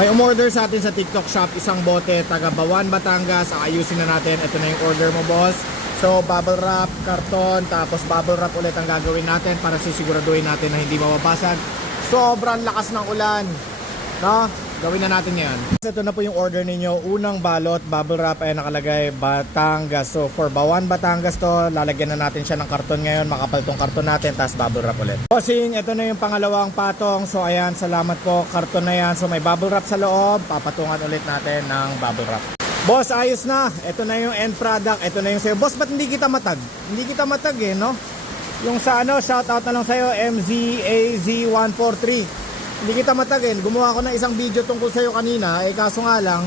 May umorder sa atin sa TikTok shop, isang bote, taga Bawan, Batangas. Ayusin na natin. Ito na yung order mo, boss. So, bubble wrap, karton, tapos bubble wrap ulit ang gagawin natin para sisiguraduhin natin na hindi mababasag. Sobrang lakas ng ulan, no? Gawin na natin yan. Ito na po yung order ninyo. Unang balot, bubble wrap ay nakalagay Batangas. So, for Bawan, Batangas to, lalagyan na natin siya ng karton ngayon. Makapal tong karton natin, tapos bubble wrap ulit. Bossing, ito na yung pangalawang patong. So, ayan, salamat po. Karton na yan. So, may bubble wrap sa loob. Papatungan ulit natin ng bubble wrap. Boss, ayos na. Ito na yung end product. Ito na yung sa'yo. Boss, ba't hindi kita matag? Hindi kita matag eh, no? Yung sa ano, shoutout na lang sa'yo, MZAZ143. Hindi kita matagin. Gumawa ko ng isang video tungkol sa'yo kanina. Eh kaso nga lang,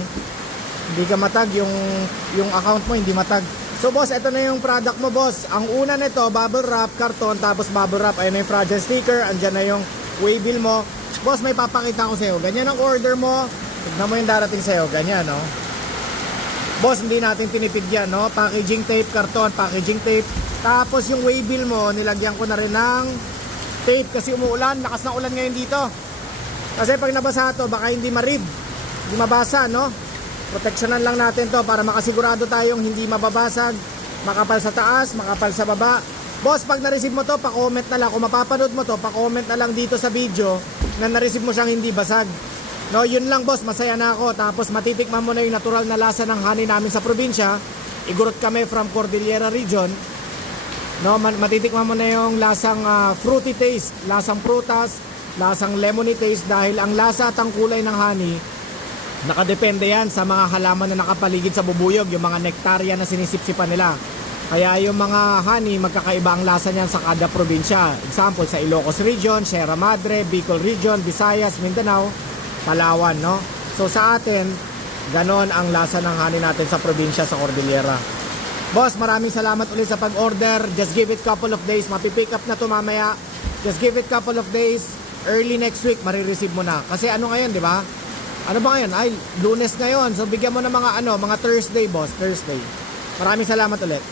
hindi ka matag. Yung account mo hindi matag. So boss, ito na yung product mo, boss. Ang una nito, bubble wrap, karton, tapos bubble wrap. Ayun na yung fragile sticker. Andyan na yung waybill mo. Boss, may papakita ko sa'yo. Ganyan ang order mo. Tignan mo yung darating sa'yo. Ganyan, no? Boss, hindi natin tinipid yan, no? Packaging tape, karton, packaging tape. Tapos yung waybill mo, nilagyan ko na rin ng tape kasi umuulan. Lakas ng ulan ngayon dito. Kasi pag nabasa to, baka hindi ma-read, hindi mabasa, no? Proteksyonan lang natin to para makasigurado tayong hindi mababasag, makapal sa taas, makapal sa baba. Boss, pag na-receive mo to, pa-comment na lang. Kung mapapanood mo to, pa-comment na lang dito sa video na na-receive mo siyang hindi basag. No, yun lang, boss, masaya na ako. Tapos matitikman mo na yung natural na lasa ng honey namin sa probinsya. Igurot kami from Cordillera region. No, matitikman mo na yung lasang fruity taste, lasang prutas, lasang lemony taste, dahil ang lasa at ang kulay ng honey nakadepende yan sa mga halaman na nakapaligid sa bubuyog, yung mga nektarya na sinisipsipan nila. Kaya yung mga honey, magkakaiba ang lasa niyan sa kada probinsya. Example, sa Ilocos region, Sierra Madre, Bicol region, Visayas, Mindanao, Palawan, no? So sa atin, ganon ang lasa ng honey natin sa probinsya sa Cordillera. Boss, maraming salamat ulit sa pag-order. Just give it couple of days, mapipick up na to mamaya. Just give it couple of days. Early next week, marireceive mo na. Kasi ano ngayon, di ba? Ano ba ngayon? Ay, Lunes ngayon. So, bigyan mo ng mga Thursday, boss. Thursday. Maraming salamat ulit.